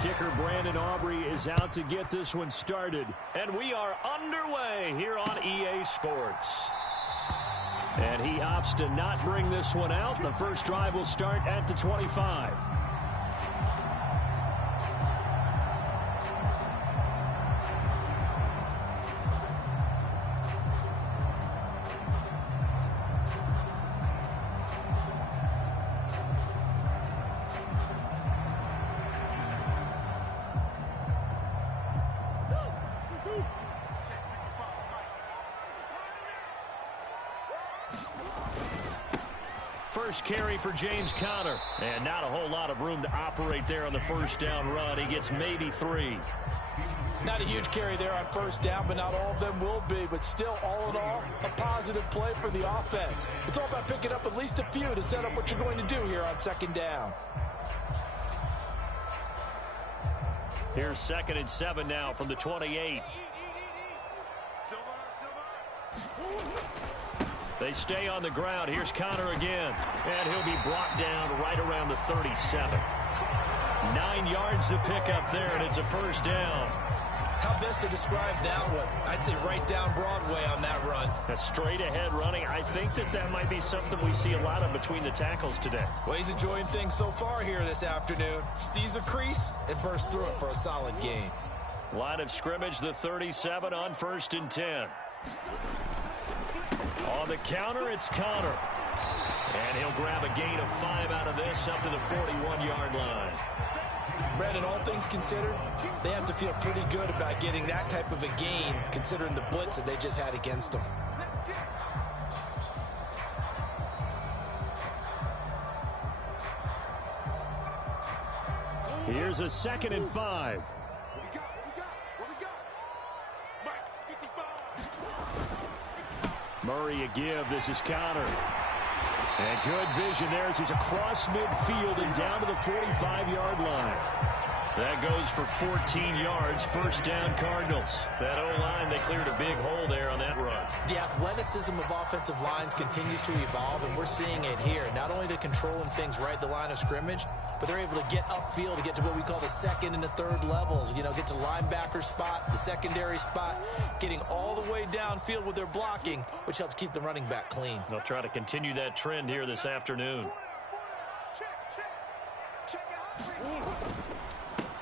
kicker, Brandon Aubrey, is out to get this one started. And we are underway here on EA Sports. And he opts to not bring this one out. The first drive will start at the 25. First carry for James Conner. And not a whole lot of room to operate there on the first down run. He gets maybe 3. Not a huge carry there on first down, but not all of them will be. But still, all in all, a positive play for the offense. It's all about picking up at least a few to set up what you're going to do here on second down. Here's 2nd and 7 now from the 28. They stay on the ground. Here's Conner again. And he'll be brought down right around the 37. 9 yards to pick up there, and it's a first down. How best to describe that one? I'd say right down Broadway on that run. A straight ahead running. I think that might be something we see a lot of between the tackles today. Well, he's enjoying things so far here this afternoon. Sees a crease and bursts through it for a solid gain. Line of scrimmage, the 37 on 1st and 10. On the counter, it's Conner. And he'll grab a gain of 5 out of this up to the 41-yard line. Brandon, all things considered, they have to feel pretty good about getting that type of a gain considering the blitz that they just had against them. Here's a 2nd and 5. Murray a give. This is Conner. And good vision there as he's across midfield and down to the 45-yard line. That goes for 14 yards. First down, Cardinals. That O-line, they cleared a big hole there on that run. The athleticism of offensive lines continues to evolve, and we're seeing it here. Not only they're controlling things right at the line of scrimmage, but they're able to get upfield to get to what we call the 2nd and the 3rd levels. You know, get to linebacker spot, the secondary spot, getting all the way downfield with their blocking, which helps keep the running back clean. They'll try to continue that trend here this afternoon.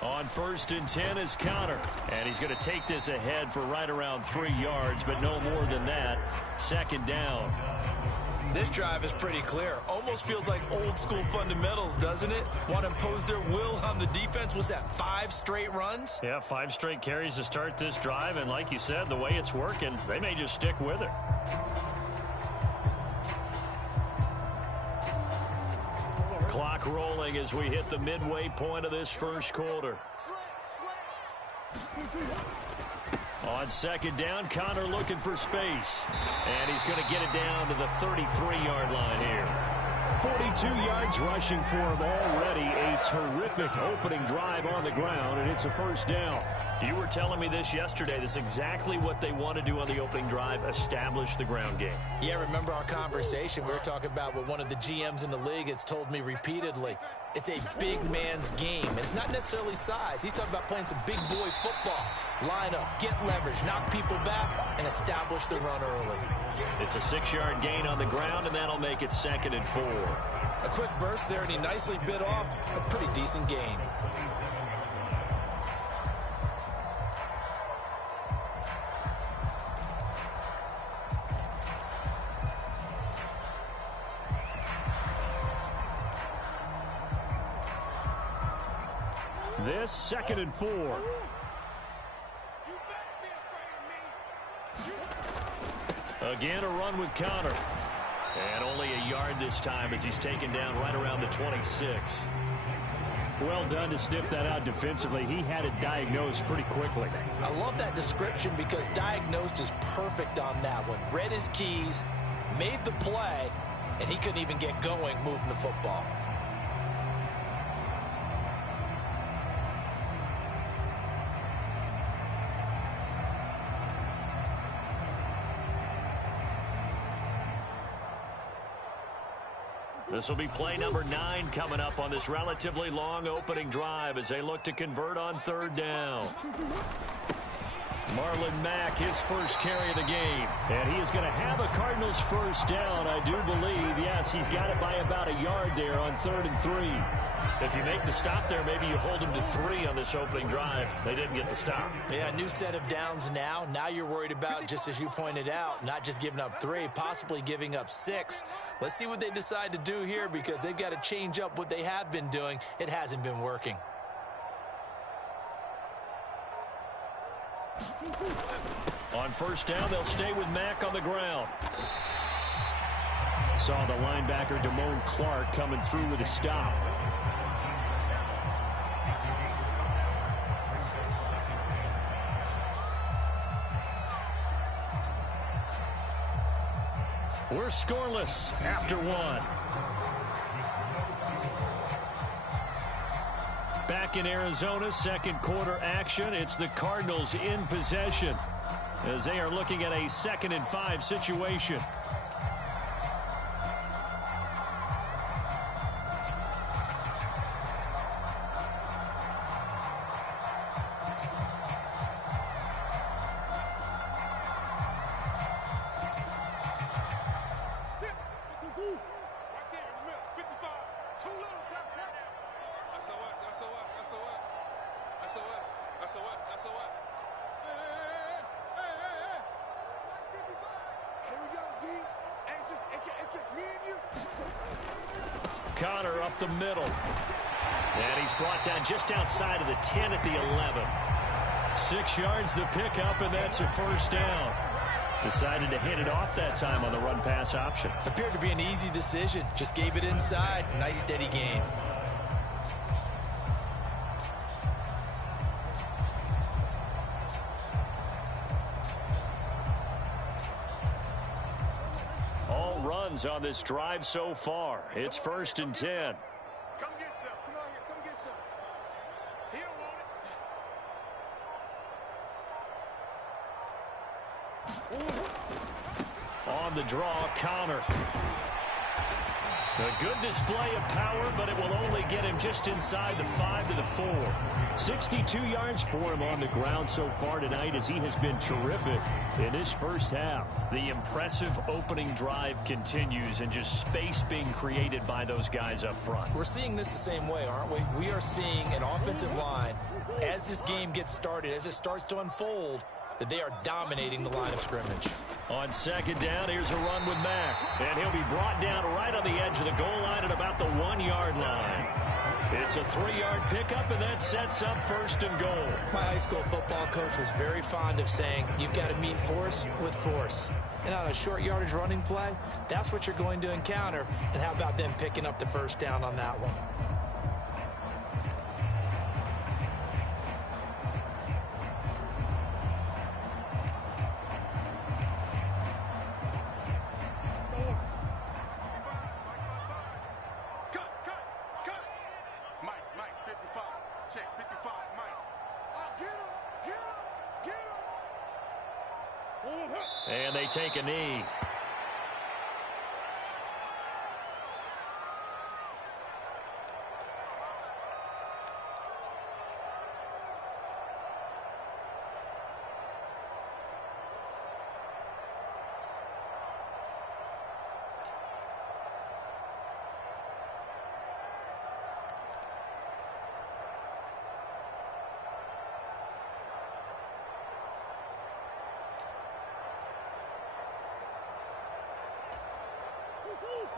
On 1st and 10 is Conner. And he's going to take this ahead for right around 3 yards, but no more than that. 2nd down. This drive is pretty clear. Almost feels like old school fundamentals, doesn't it? Want to impose their will on the defense. Was that 5 straight runs? Yeah, 5 straight carries to start this drive. And like you said, the way it's working, they may just stick with it. Clock rolling as we hit the midway point of this first quarter. On 2nd down, Conner looking for space. And he's going to get it down to the 33-yard line here. 42 yards rushing for him already. A terrific opening drive on the ground, and it's a first down. You were telling me this yesterday. This is exactly what they want to do on the opening drive, establish the ground game. Yeah, remember our conversation? We were talking about what one of the GMs in the league has told me repeatedly. It's a big man's game, and it's not necessarily size. He's talking about playing some big boy football. Line up, get leverage, knock people back, and establish the run early. It's a 6-yard gain on the ground, and that'll make it 2nd and 4. A quick burst there, and he nicely bit off a pretty decent gain. This 2nd and 4. Again, a run with Conner. And only a yard this time as he's taken down right around the 26. Well done to sniff that out defensively. He had it diagnosed pretty quickly. I love that description because diagnosed is perfect on that one. Read his keys, made the play, and he couldn't even get going moving the football. This will be play number 9 coming up on this relatively long opening drive as they look to convert on 3rd down. Marlon Mack, his first carry of the game. And he is going to have a Cardinals first down, I do believe. Yes, he's got it by about a yard there on 3rd and 3. If you make the stop there, maybe you hold him to 3 on this opening drive. They didn't get the stop. Yeah, new set of downs now. Now you're worried about, just as you pointed out, not just giving up 3, possibly giving up 6. Let's see what they decide to do here because they've got to change up what they have been doing. It hasn't been working. On first down, they'll stay with Mack on the ground. Saw the linebacker Damone Clark coming through with a stop. We're scoreless after 1. Back in Arizona, second quarter action. It's the Cardinals in possession as they are looking at a 2nd and 5 situation. Connor up the middle. And he's brought down just outside of the 10 at the 11. 6 yards the pickup, and that's a first down. Decided to hand it off that time on the run-pass option. Appeared to be an easy decision. Just gave it inside. Nice, steady gain. On this drive so far. It's 1st and 10. Come get some. Come on here. Come get some. He don't want it. On the draw, Connor. A good display of power, but it will only get him just inside the 5 to the 4. 62 yards for him on the ground so far tonight as he has been terrific in his first half. The impressive opening drive continues and just space being created by those guys up front. We're seeing this the same way, aren't we? We are seeing an offensive line, as this game gets started, as it starts to unfold, that they are dominating the line of scrimmage. On 2nd down, here's a run with Mack. And he'll be brought down right on the edge of the goal line at about the 1-yard line. It's a 3-yard pickup, and that sets up 1st and goal. My high school football coach was very fond of saying, you've got to meet force with force. And on a short yardage running play, that's what you're going to encounter. And how about them picking up the first down on that one? And they take a knee.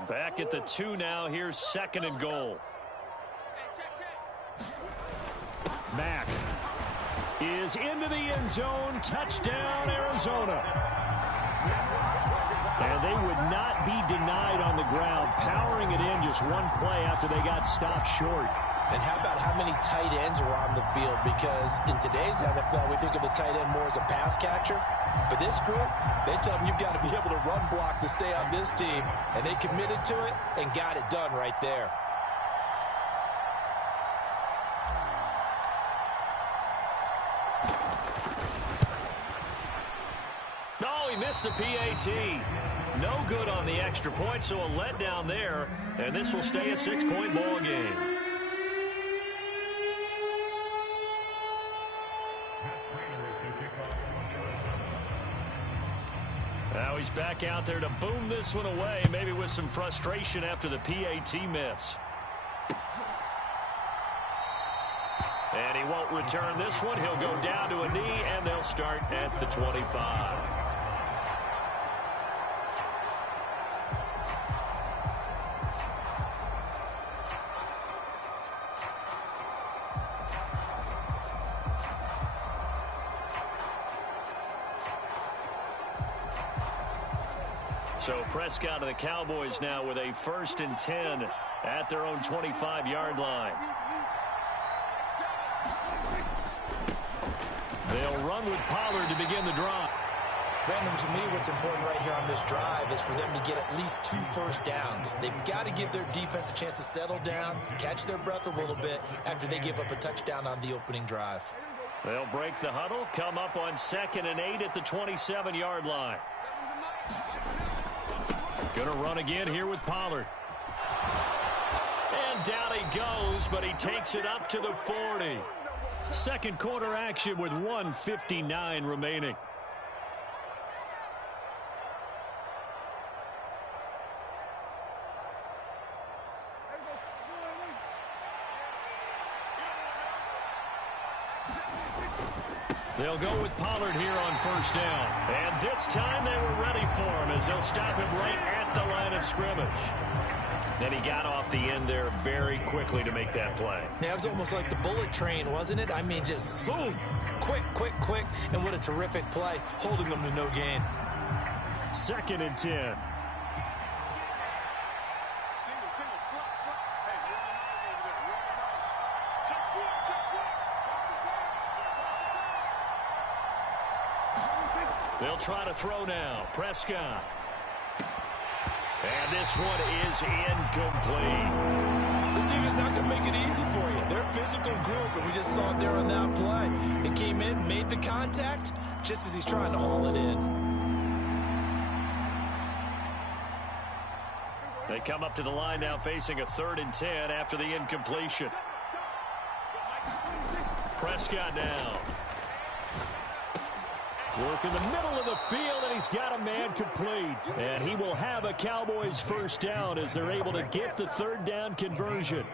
Back at the 2 now. Here's 2nd and goal. Mack is into the end zone. Touchdown, Arizona. And they would not be denied on the ground, powering it in just one play after they got stopped short. And how about how many tight ends were on the field? Because in today's NFL, we think of the tight end more as a pass catcher. But this group, they tell them you've got to be able to run block to stay on this team. And they committed to it and got it done right there. pass the PAT. No good on the extra point, so a letdown there, and this will stay a 6-point ball game. Now he's back out there to boom this one away, maybe with some frustration after the PAT miss. And he won't return this one. He'll go down to a knee, and they'll start at the 25. So Prescott of the Cowboys now with a 1st and 10 at their own 25-yard line. They'll run with Pollard to begin the drive. Brandon, to me, what's important right here on this drive is for them to get at least 2 first downs. They've got to give their defense a chance to settle down, catch their breath a little bit after they give up a touchdown on the opening drive. They'll break the huddle, come up on 2nd and 8 at the 27-yard line. Going to run again here with Pollard. And down he goes, but he takes it up to the 40. Second quarter action with 1:59 remaining. They'll go with Pollard here on 1st down. And this time they were ready for him as they'll stop him right at the line of scrimmage. And he got off the end there very quickly to make that play. Yeah, it was almost like the bullet train, wasn't it? I mean, just zoom. Quick, quick, quick. And what a terrific play, holding them to no gain. 2nd and 10. They'll try to throw now. Prescott. And this one is incomplete. This team is not going to make it easy for you. They're a physical group, and we just saw it there on that play. It came in, made the contact, just as he's trying to haul it in. They come up to the line now facing a 3rd and 10 after the incompletion. Prescott now. Work in the middle of the field, and he's got a man complete. And he will have a Cowboys 1st down as they're able to get the 3rd down conversion.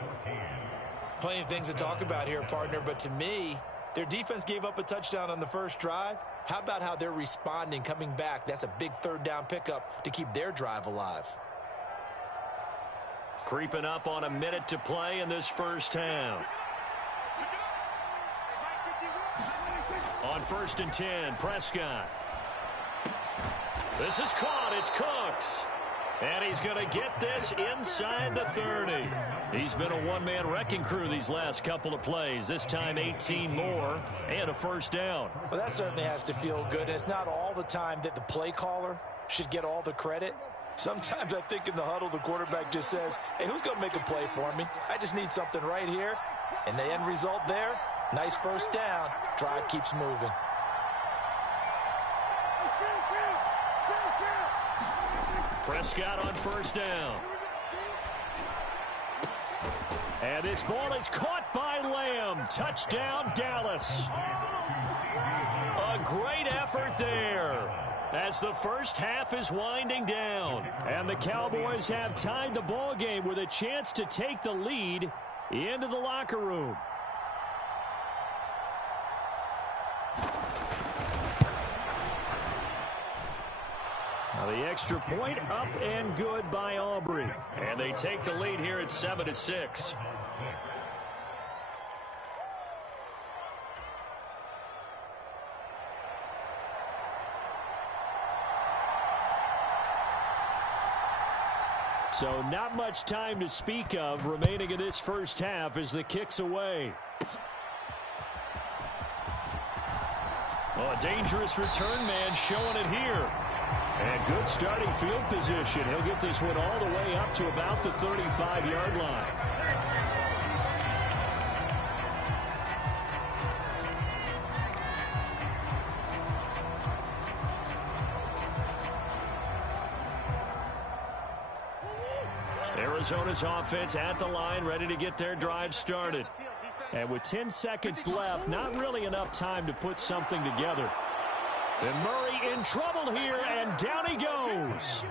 Plenty of things to talk about here, partner, but to me, their defense gave up a touchdown on the first drive. How about how they're responding, coming back? That's a big 3rd down pickup to keep their drive alive. Creeping up on a minute to play in this first half. On 1st and 10, Prescott. This is caught. It's Cooks. And he's going to get this inside the 30. He's been a one-man wrecking crew these last couple of plays. This time 18 more and a 1st down. Well, that certainly has to feel good. And it's not all the time that the play caller should get all the credit. Sometimes I think in the huddle, the quarterback just says, hey, who's going to make a play for me? I just need something right here. And the end result there, nice 1st down. Drive keeps moving. Prescott on 1st down. And this ball is caught by Lamb. Touchdown, Dallas. A great effort there as the first half is winding down. And the Cowboys have tied the ball game with a chance to take the lead into the locker room. Now the extra point up and good by Aubrey. And they take the lead here at 7-6. So not much time to speak of remaining in this first half as the kick's away. Oh, a dangerous return man showing it here. And good starting field position. He'll get this one all the way up to about the 35-yard line. Arizona's offense at the line, ready to get their drive started. And with 10 seconds left, not really enough time to put something together. And Murray in trouble here, and down he goes.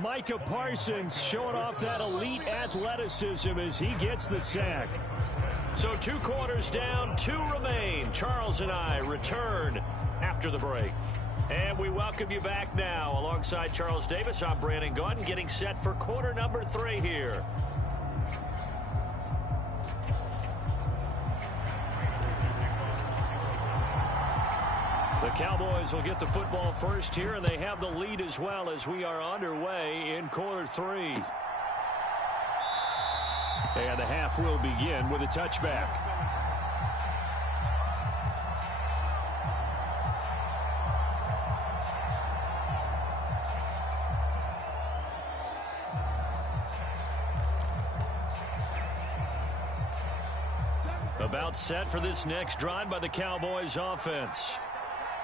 Micah Parsons showing off that elite athleticism as he gets the sack. So 2 quarters down, 2 remain. Charles and I return after the break. And we welcome you back now. Alongside Charles Davis, I'm Brandon Gaudin, getting set for quarter number 3 here. The Cowboys will get the football first here, and they have the lead as well as we are underway in quarter 3. And the half will begin with a touchback. About set for this next drive by the Cowboys offense.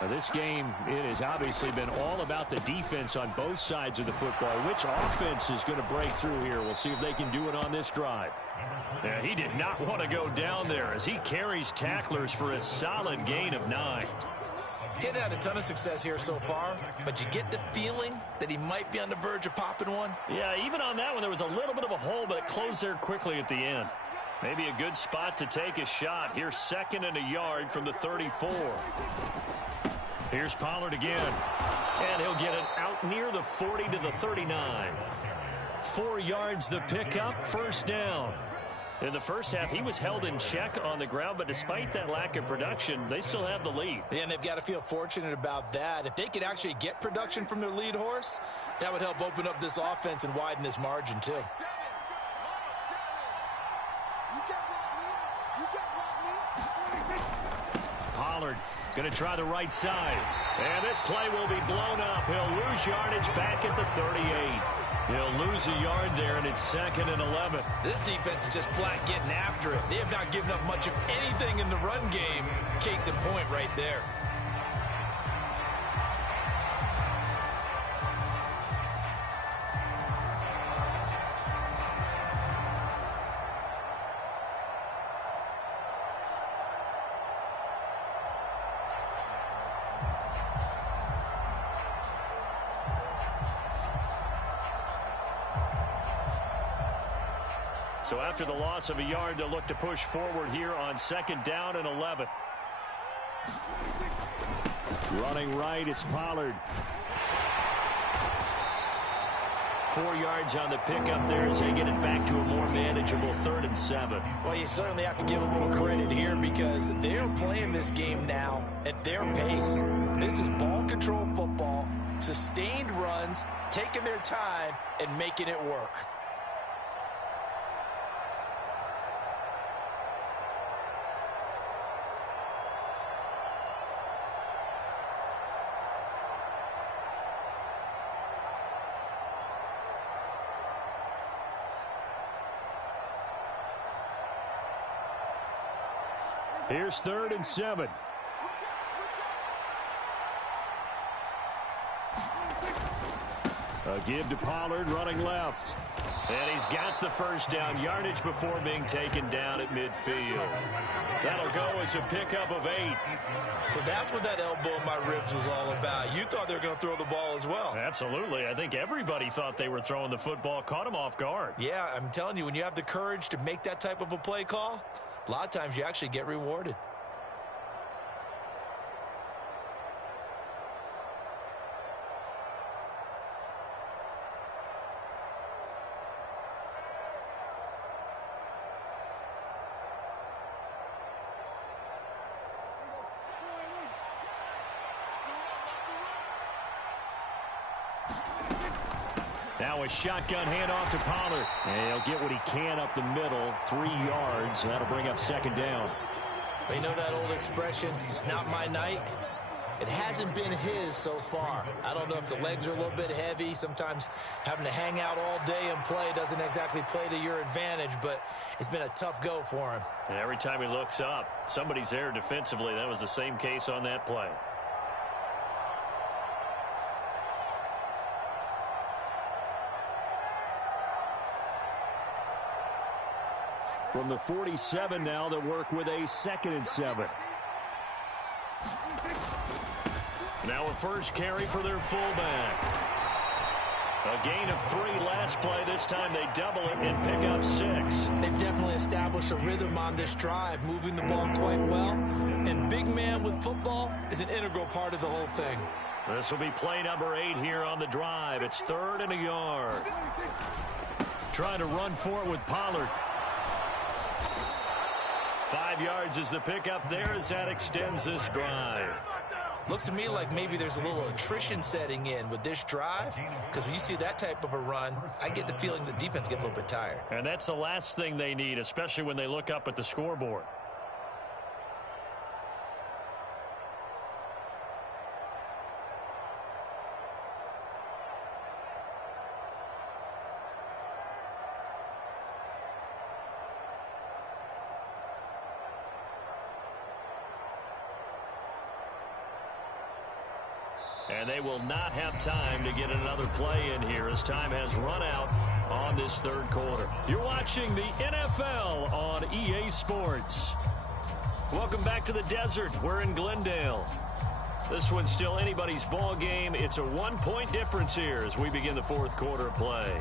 Now this game, it has obviously been all about the defense on both sides of the football. Which offense is going to break through here? We'll see if they can do it on this drive. Yeah, he did not want to go down there as he carries tacklers for a solid gain of 9. He's had a ton of success here so far, but you get the feeling that he might be on the verge of popping one. Yeah, even on that one, there was a little bit of a hole, but it closed there quickly at the end. Maybe a good spot to take a shot. Here's 2nd and a yard from the 34. Here's Pollard again. And he'll get it out near the 40 to the 39. 4 yards the pickup, 1st down. In the first half, he was held in check on the ground, but despite that lack of production, they still have the lead. Yeah, and they've got to feel fortunate about that. If they could actually get production from their lead horse, that would help open up this offense and widen this margin, too. Pollard going to try the right side. And this play will be blown up. He'll lose yardage back at the 38. He'll lose a yard there, and it's 2nd and 11. This defense is just flat getting after it. They have not given up much of anything in the run game. Case in point right there. So after the loss of a yard, they'll look to push forward here on 2nd down and 11. Running right, it's Pollard. 4 yards on the pickup there as they get it back to a more manageable 3rd and 7. Well, you certainly have to give a little credit here because they're playing this game now at their pace. This is ball control football, sustained runs, taking their time, and making it work. Here's 3rd and 7. A give to Pollard running left. And he's got the 1st down yardage before being taken down at midfield. That'll go as a pickup of 8. So that's what that elbow in my ribs was all about. You thought they were going to throw the ball as well. Absolutely. I think everybody thought they were throwing the football, caught him off guard. Yeah, I'm telling you, when you have the courage to make that type of a play call, a lot of times you actually get rewarded. Now a shotgun handoff to Pollard. And he'll get what he can up the middle, 3 yards. That'll bring up 2nd down. You know that old expression, it's not my night? It hasn't been his so far. I don't know if the legs are a little bit heavy. Sometimes having to hang out all day and play doesn't exactly play to your advantage, but it's been a tough go for him. And every time he looks up, somebody's there defensively. That was the same case on that play. From the 47 now, they'll work with a 2nd and 7. Now a first carry for their fullback. A gain of 3 last play. This time they double it and pick up 6. They've definitely established a rhythm on this drive, moving the ball quite well. And big man with football is an integral part of the whole thing. This will be play number 8 here on the drive. It's 3rd and a yard. Trying to run for it with Pollard. 5 yards is the pickup there as that extends this drive. Looks to me like maybe there's a little attrition setting in with this drive, because when you see that type of a run, I get the feeling the defense get a little bit tired. And that's the last thing they need, especially when they look up at the scoreboard. And they will not have time to get another play in here as time has run out on this 3rd quarter. You're watching the NFL on EA Sports. Welcome back to the desert. We're in Glendale. This one's still anybody's ball game. It's a 1-point difference here as we begin the 4th quarter of play.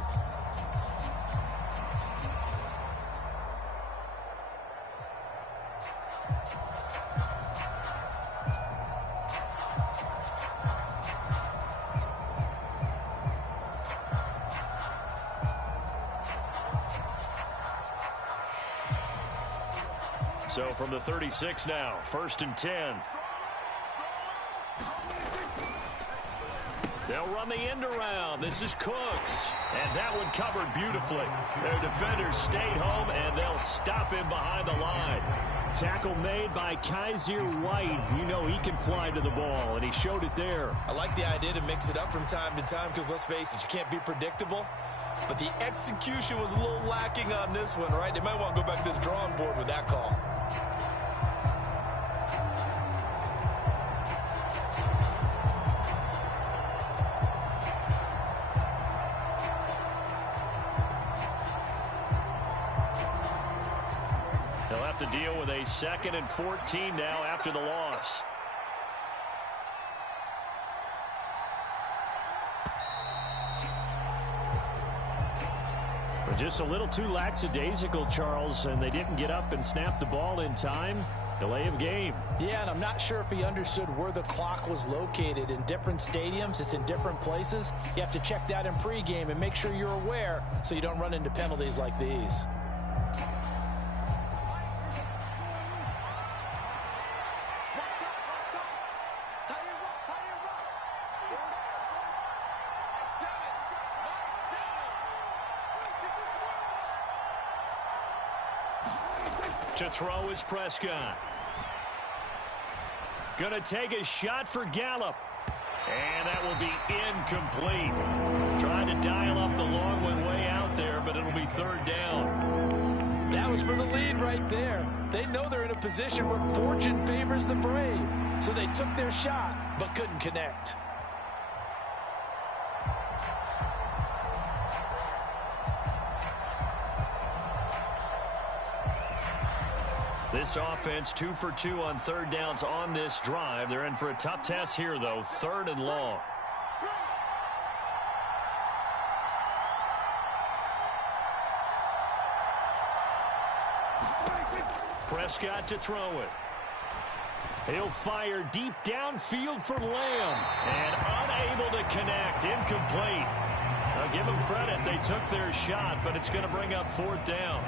So from the 36 now, 1st and 10. They'll run the end around. This is Cooks. And that one covered beautifully. Their defenders stayed home, and they'll stop him behind the line. Tackle made by Kaiser White. You know he can fly to the ball, and he showed it there. I like the idea to mix it up from time to time because, let's face it, you can't be predictable. But the execution was a little lacking on this one, right? They might want to go back to the drawing board with that call. They'll have to deal with a 2nd and 14 now after the loss. Just a little too lackadaisical, Charles, and they didn't get up and snap the ball in time. Delay of game. Yeah, and I'm not sure if he understood where the clock was located. In different stadiums, it's in different places. You have to check that in pregame and make sure you're aware so you don't run into penalties like these. To throw is Prescott. Gonna take a shot for Gallup. And that will be incomplete. Trying to dial up the long one way out there, but it'll be 3rd down. That was for the lead right there. They know they're in a position where fortune favors the brave. So they took their shot, but couldn't connect. This offense 2 for 2 on 3rd downs on this drive. They're in for a tough test here, though. 3rd and long. Prescott to throw it. He'll fire deep downfield for Lamb. And unable to connect. Incomplete. I'll give them credit. They took their shot, but it's going to bring up 4th down.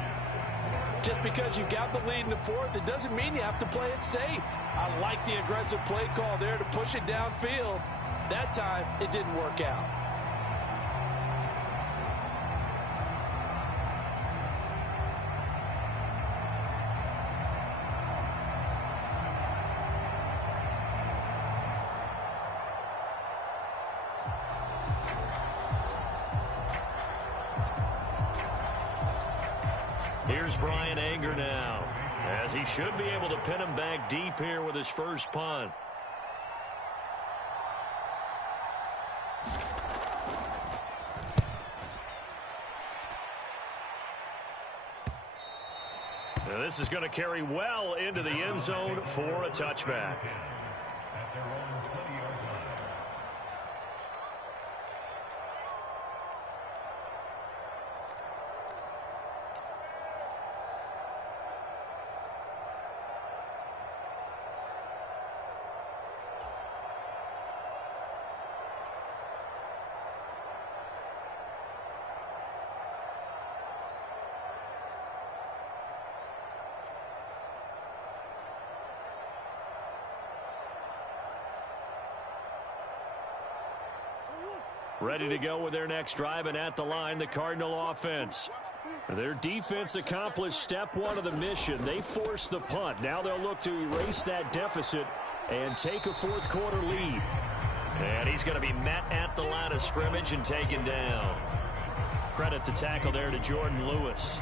Just because you've got the lead in the 4th, it doesn't mean you have to play it safe. I like the aggressive play call there to push it downfield. That time, it didn't work out. Here's Brian Anger now, as he should be able to pin him back deep here with his first punt. And this is going to carry well into the end zone for a touchback. Ready to go with their next drive, and at the line, the Cardinal offense. Their defense accomplished step one of the mission. They forced the punt. Now they'll look to erase that deficit and take a fourth quarter lead. And he's going to be met at the line of scrimmage and taken down. Credit the tackle there to Jordan Lewis.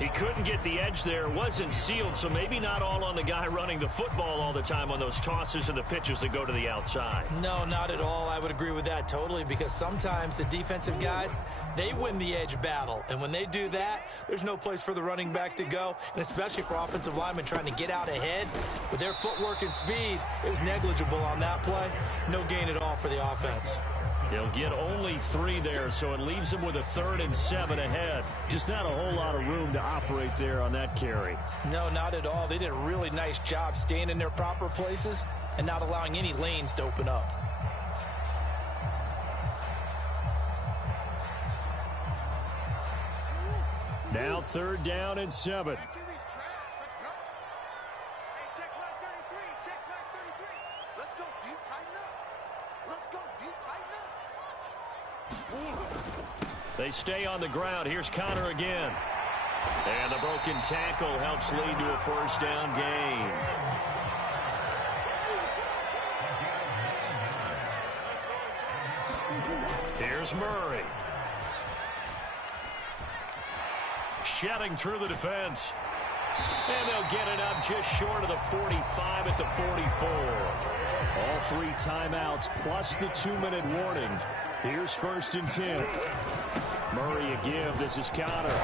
He couldn't get the edge there, wasn't sealed, so maybe not all on the guy running the football all the time on those tosses and the pitches that go to the outside. No, not at all. I would agree with that totally, because sometimes the defensive guys, they win the edge battle. And when they do that, there's no place for the running back to go, and especially for offensive linemen trying to get out ahead. With their footwork and speed, it was negligible on that play. No gain at all for the offense. He'll get only 3 there, so it leaves him with a 3rd and 7 ahead. Just not a whole lot of room to operate there on that carry. No, not at all. They did a really nice job staying in their proper places and not allowing any lanes to open up. Now 3rd down and 7. They stay on the ground. Here's Connor again. And the broken tackle helps lead to a 1st down gain. Here's Murray. Shedding through the defense. And they'll get it up just short of the 45 at the 44. All 3 timeouts plus the 2-minute warning. Here's 1st and 10. Murray a give. This is Connor.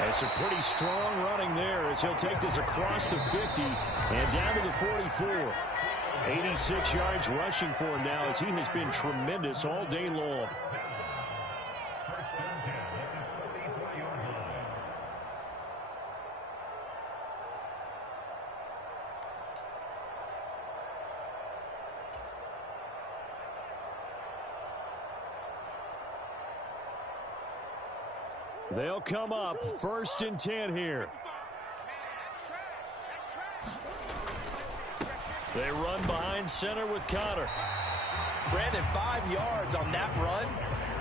And some pretty strong running there as he'll take this across the 50 and down to the 44. 86 yards rushing for him now as he has been tremendous all day long. They'll come up 1st and 10 here. They run behind center with Connor. Brandon, 5 yards on that run.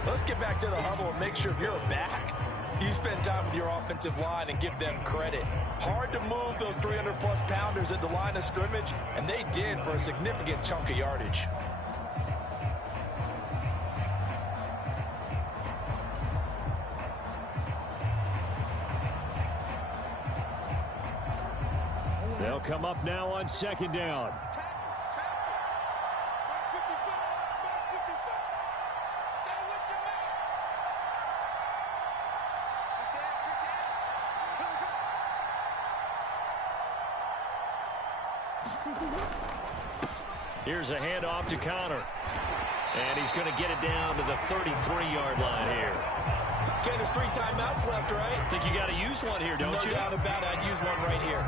Let's get back to the huddle and make sure if you're a back, you spend time with your offensive line and give them credit. Hard to move those 300-plus pounders at the line of scrimmage, and they did for a significant chunk of yardage. They'll come up now on 2nd down. Here's a handoff to Connor. And he's going to get it down to the 33-yard line here. Okay, there's 3 timeouts left, right? I think you got to use one here, don't you? No doubt about it. I'd use one right here.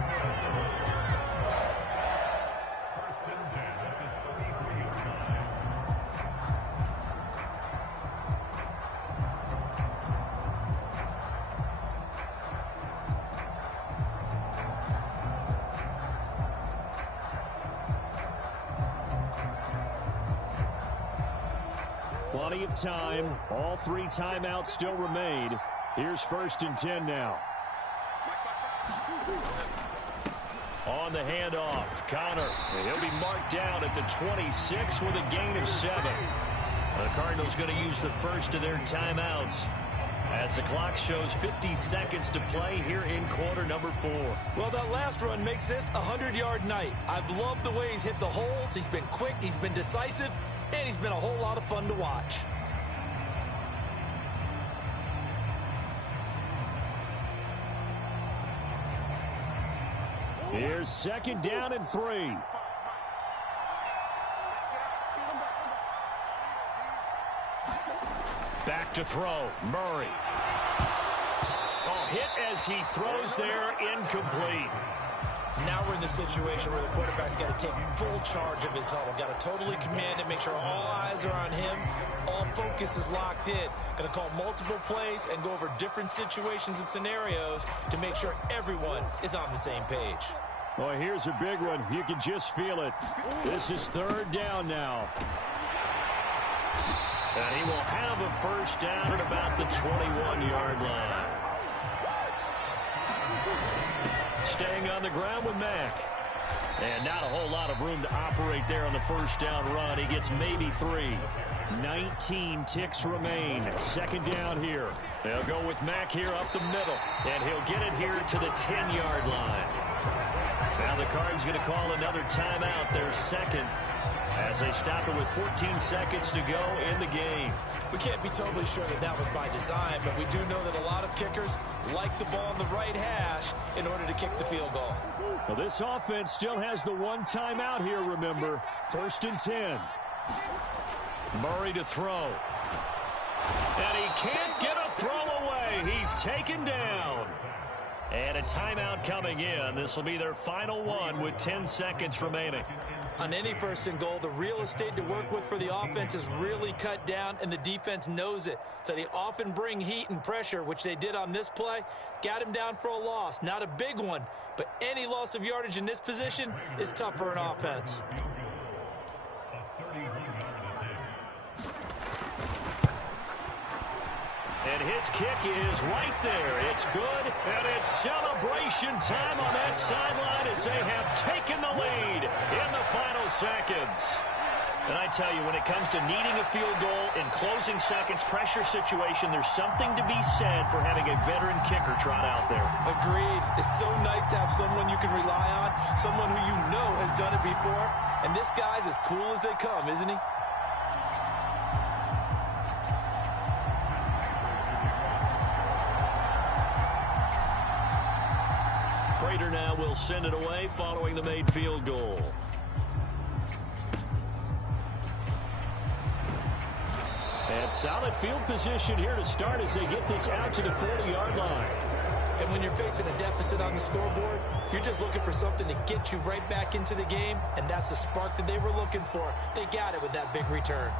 Plenty of time. All 3 timeouts still remain. Here's 1st and 10 now. On the handoff, Connor. He'll be marked down at the 26 with a gain of 7. The Cardinals going to use the first of their timeouts as the clock shows 50 seconds to play here in quarter number 4. Well, that last run makes this a 100-yard night. I've loved the way he's hit the holes. He's been quick, he's been decisive, and he's been a whole lot of fun to watch. Here's second down and 3. Back to throw. Murray. Oh, hit as he throws there, incomplete. Now we're in the situation where the quarterback's got to take full charge of his huddle. Got to totally command it, make sure all eyes are on him. All focus is locked in. Going to call multiple plays and go over different situations and scenarios to make sure everyone is on the same page. Well, here's a big one. You can just feel it. This is third down now. And he will have a first down at about the 21-yard line. Staying on the ground with Mack. And not a whole lot of room to operate there on the first down run. He gets maybe 3. 19 ticks remain. Second down here. They'll go with Mack here up the middle. And he'll get it here to the 10-yard line. Now the Cards going to call another timeout, their second, as they stop it with 14 seconds to go in the game. We can't be totally sure that that was by design, but we do know that a lot of kickers like the ball on the right hash in order to kick the field goal. Well, this offense still has the one timeout here, remember. First and 10. Murray to throw. And he can't get a throw away. He's taken down. And a timeout coming in. This will be their final one with 10 seconds remaining. On any first and goal, the real estate to work with for the offense is really cut down, and the defense knows it. So they often bring heat and pressure, which they did on this play. Got him down for a loss. Not a big one, but any loss of yardage in this position is tough for an offense. And his kick is right there. It's good, and it's celebration time on that sideline as they have taken the lead in the final seconds. And I tell you, when it comes to needing a field goal in closing seconds, pressure situation, there's something to be said for having a veteran kicker trot out there. Agreed. It's so nice to have someone you can rely on, someone who you know has done it before. And this guy's as cool as they come, isn't he? Prater now will send it away following the made field goal. And solid field position here to start as they get this out to the 40-yard line. And when you're facing a deficit on the scoreboard, you're just looking for something to get you right back into the game, and that's the spark that they were looking for. They got it with that big return.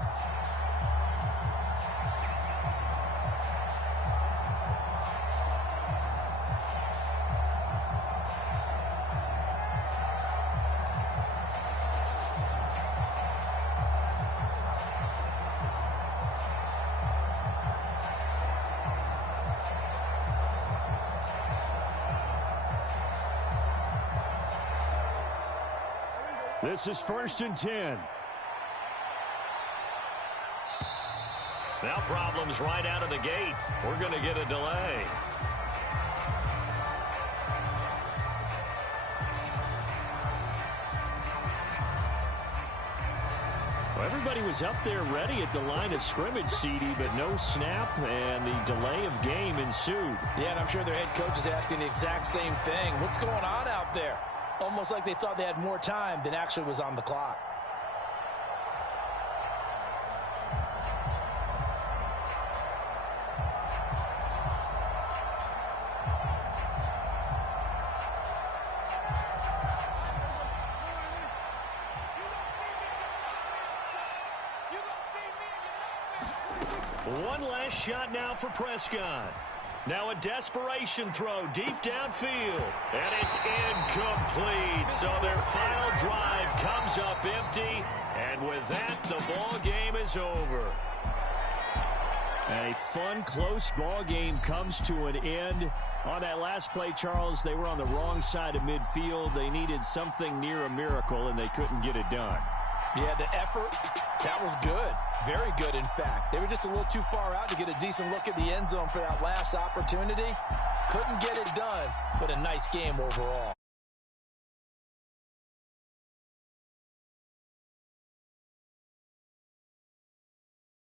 This is first and 10. Now problems right out of the gate. We're going to get a delay. Well, everybody was up there ready at the line of scrimmage, CD, but no snap, and the delay of game ensued. Yeah, and I'm sure their head coach is asking the exact same thing. What's going on out there? Almost like they thought they had more time than actually was on the clock. One last shot now for Prescott. Now a desperation throw deep downfield. And it's incomplete. So their final drive comes up empty. And with that, the ball game is over. And a fun, close ball game comes to an end. On that last play, Charles, they were on the wrong side of midfield. They needed something near a miracle, and they couldn't get it done. Yeah, the effort, that was good. Very good, in fact. They were just a little too far out to get a decent look at the end zone for that last opportunity. Couldn't get it done, but a nice game overall.